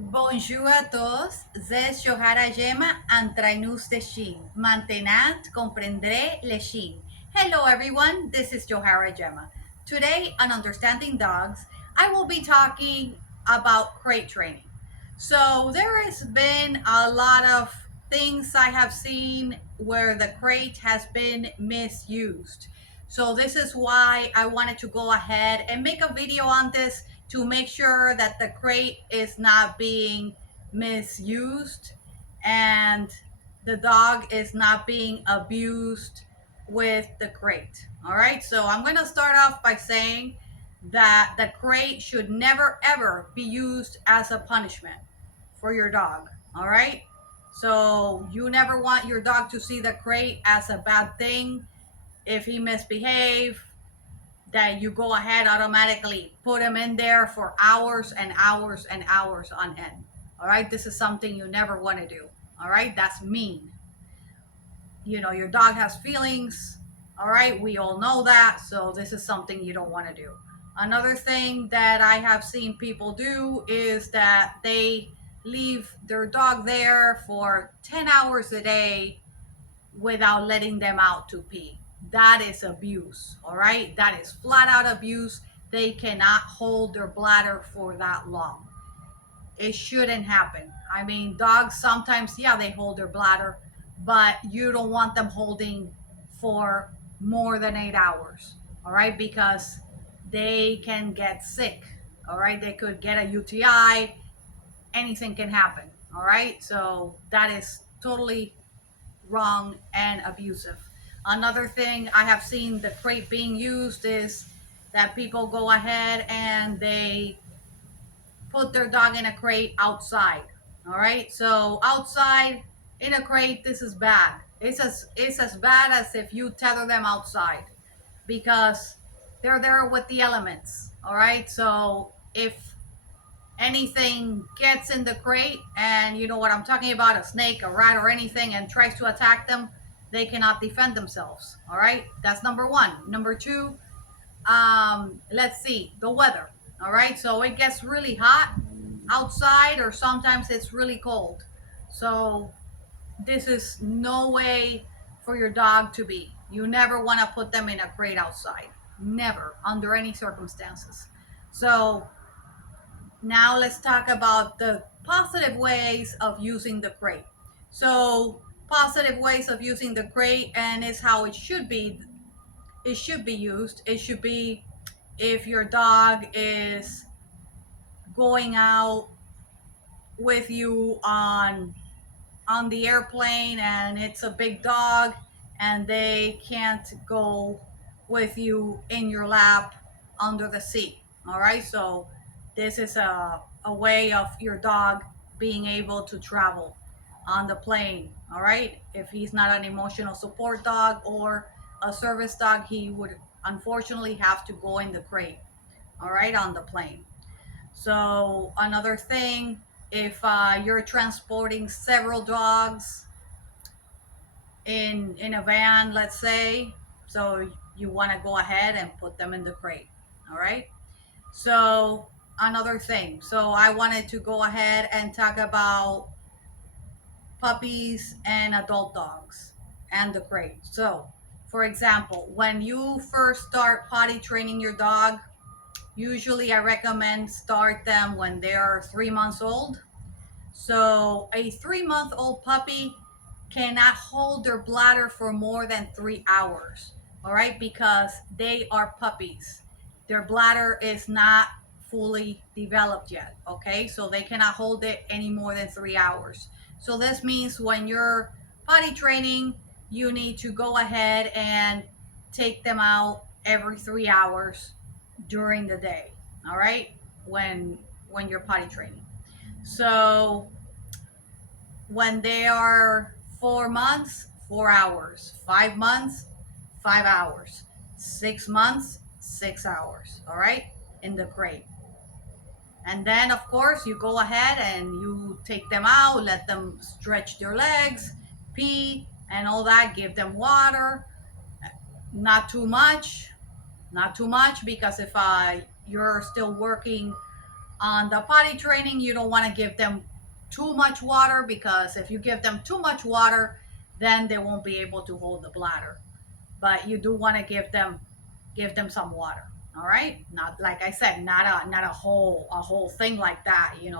Bonjour à tous, c'est Johara Gemma, Entraineuse de chiens. Maintenant, comprendre les chiens. Hello everyone, this is Johara Gemma. Today on Understanding Dogs, I will be talking about crate training. So there has been a lot of things I have seen where the crate has been misused. So this is why I wanted to go ahead and make a video on this to make sure that the crate is not being misused and the dog is not being abused with the crate. All right, so I'm going to start off by saying that the crate should never ever be used as a punishment for your dog. All right, so you never want your dog to see the crate as a bad thing. If he misbehave, that you go ahead automatically put him in there for hours and hours and hours on end. All right, this is something you never want to do. All right, that's mean. You know, your dog has feelings. All right, we all know that. So this is something you don't want to do. Another thing that I have seen people do is that they leave their dog there for 10 hours a day without letting them out to pee. That is abuse, all right? That is flat out abuse. They cannot hold their bladder for that long. It shouldn't happen. I mean, dogs sometimes, yeah, they hold their bladder, but you don't want them holding for more than 8 hours, all right? Because they can get sick, all right? They could get a UTI, anything can happen, all right? So that is totally wrong and abusive. Another thing I have seen the crate being used is that people go ahead and they put their dog in a crate outside. All right, so outside in a crate, this is bad. It's as bad as if you tether them outside because they're there with the elements. All right, so if anything gets in the crate and you know what I'm talking about, a snake, a rat, or anything, and tries to attack them, they cannot defend themselves. All right, that's number one. Number two, let's see the weather. All right, so it gets really hot outside, or sometimes it's really cold. So this is no way for your dog to be. You never want to put them in a crate outside, never, under any circumstances. So now let's talk about the positive ways of using the crate. So positive ways of using the crate, and is how it should be. It should be used. It should be if your dog is going out with you on the airplane and it's a big dog and they can't go with you in your lap under the seat. All right, so this is a way of your dog being able to travel on the plane. All right, if he's not an emotional support dog or a service dog, he would unfortunately have to go in the crate, all right, on the plane. So another thing, if you're transporting several dogs in a van, let's say, so you want to go ahead and put them in the crate. All right. So another thing. So I wanted to go ahead and talk about puppies and adult dogs and the crate. So, for example, when you first start potty training your dog, usually I recommend start them when they are 3 months old. So a 3 month old puppy cannot hold their bladder for more than 3 hours. All right, because they are puppies. Their bladder is not fully developed yet. Okay, so they cannot hold it any more than 3 hours. So this means when you're potty training, you need to go ahead and take them out every 3 hours during the day. All right, when you're potty training. So when they are 4 months, 4 hours, 5 months, 5 hours, 6 months, 6 hours, all right, in the crate. And then, of course, you go ahead and you take them out, let them stretch their legs, pee, and all that, give them water. Not too much, not too much, because if you're still working On the potty training, you don't want to give them too much water, because if you give them too much water, then they won't be able to hold the bladder. But you do want to give them some water. All right, not, like I said, not a whole thing like that. A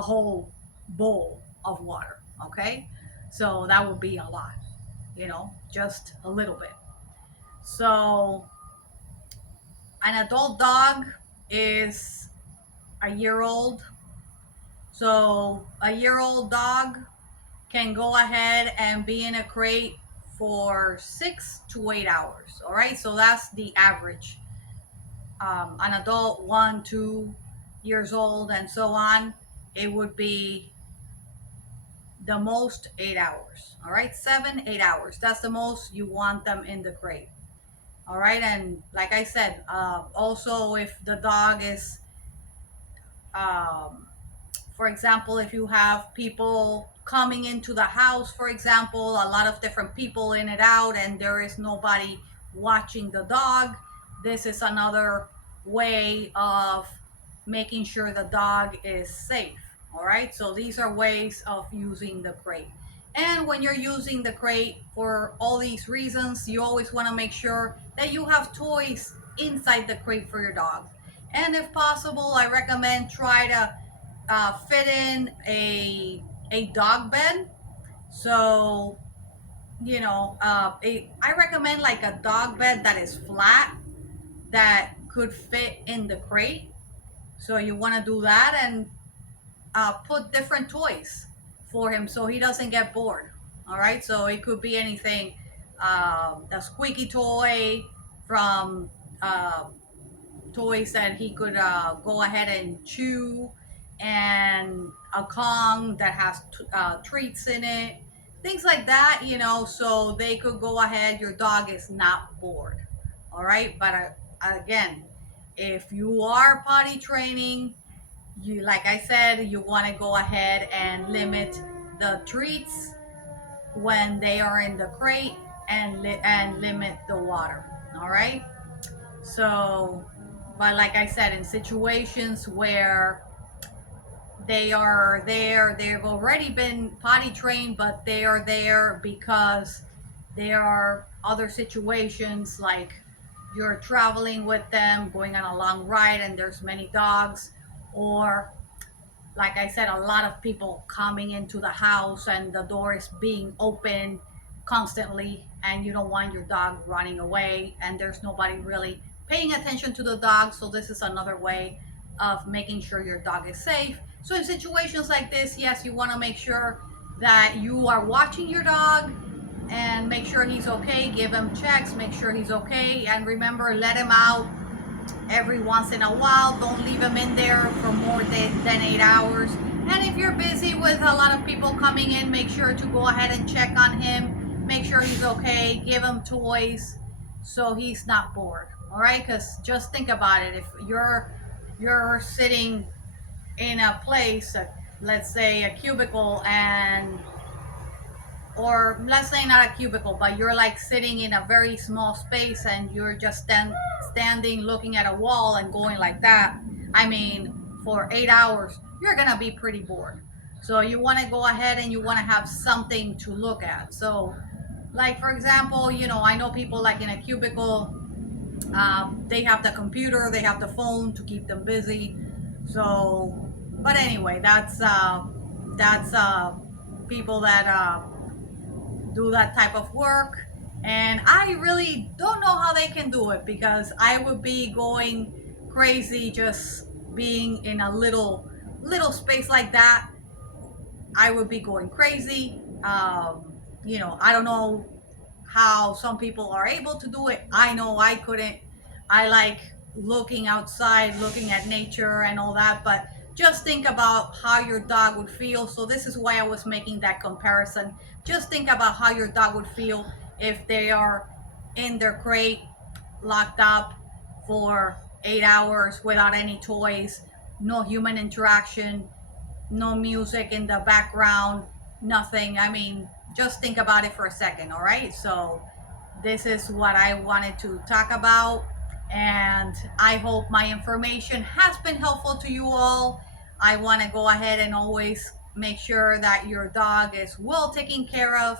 whole bowl of water. Okay, so that would be a lot. Just a little bit. So an adult dog is a year old. So a year old dog can go ahead and be in a crate for 6 to 8 hours. All right, so that's the average. An adult, 1, 2 years old, and so on, it would be the most 8 hours. All right, 7, 8 hours. That's the most you want them in the crate. All right, and like I said, also if the dog is um, for example, if you have people coming into the house, for example, a lot of different people in and out, and there is nobody watching the dog, this is another way of making sure the dog is safe. All right, so these are ways of using the crate. And when you're using the crate for all these reasons, you always want to make sure that you have toys inside the crate for your dog. And if possible, I recommend try to fit in a dog bed. So I recommend like a dog bed that is flat, that could fit in the crate. So you want to do that, and put different toys for him so he doesn't get bored. All right, so it could be anything, a squeaky toy from toys that he could go ahead and chew, and a Kong that has treats in it, things like that, so they could go ahead. Your dog is not bored. All right, but again, if you are potty training, you, like I said, you want to go ahead and limit the treats when they are in the crate, and limit the water. All right, so, but like I said, in situations where they are there, they've already been potty trained, but they are there because there are other situations, like you're traveling with them, going on a long ride, and there's many dogs, or like I said, a lot of people coming into the house and the door is being open constantly, and you don't want your dog running away, and there's nobody really paying attention to the dog. So this is another way of making sure your dog is safe. So in situations like this, yes, you want to make sure that you are watching your dog and make sure he's okay. Give him checks, make sure he's okay, and remember, let him out every once in a while. Don't leave him in there for more than 8 hours. And if you're busy with a lot of people coming in, make sure to go ahead and check on him, make sure he's okay, give him toys so he's not bored. All right, because just think about it. If you're sitting in a place, let's say a cubicle, and or let's say not a cubicle, but you're like sitting in a very small space, and you're just standing looking at a wall and going like that, I mean, for 8 hours, you're gonna be pretty bored. So you want to go ahead and you want to have something to look at. So, like for example, I know people like in a cubicle, they have the computer, they have the phone to keep them busy. So, but anyway, that's people that do that type of work, and I really don't know how they can do it, because I would be going crazy just being in a little space like that. I would be going crazy. I don't know how some people are able to do it. I know I couldn't. I like looking outside, looking at nature and all that, but just think about how your dog would feel. So this is why I was making that comparison. Just think about how your dog would feel if they are in their crate, locked up for 8 hours without any toys, no human interaction, no music in the background, nothing. I mean, just think about it for a second. All right, so this is what I wanted to talk about. And I hope my information has been helpful to you all. I want to go ahead and always make sure that your dog is well taken care of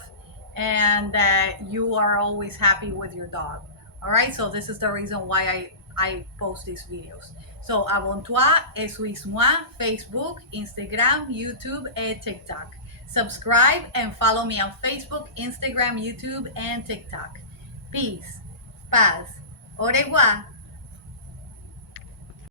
and that you are always happy with your dog. All right, so this is the reason why I post these videos. So, abonne-toi et suis-moi, Facebook, Instagram, YouTube, and TikTok. Subscribe and follow me on Facebook, Instagram, YouTube, and TikTok. Peace, paz, au revoir.